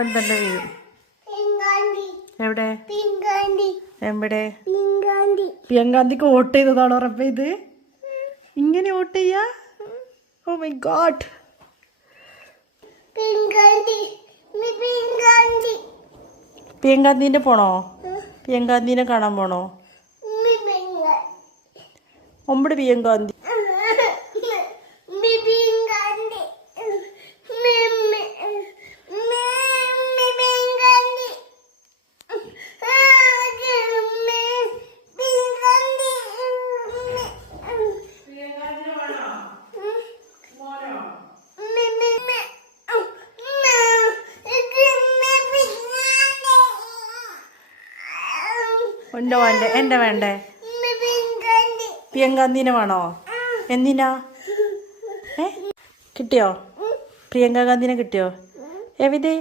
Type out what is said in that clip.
തന്നെ വീഴും. എവിടെ എവിടെ പ്രിയങ്കാന്തിക്ക് വോട്ട് ചെയ്തതാണോ ഉറപ്പ്? ഇത് ഇങ്ങനെ വോട്ട് ചെയ്യാ? Oh my God. പ്രിയങ്കാന്തിന്റെ പോണോ? പ്രിയങ്കാന്തിനെ കാണാൻ പോണോ? ഒമ്പത് പ്രിയങ്കാന്തി. എന്റെ വേണ്ടേ? പ്രിയങ്കാന്തിനെ വേണോ? എന്തിനാ? കിട്ടിയോ? പ്രിയങ്കാ ഗാന്ധിനെ കിട്ടിയോ? എവിടെ?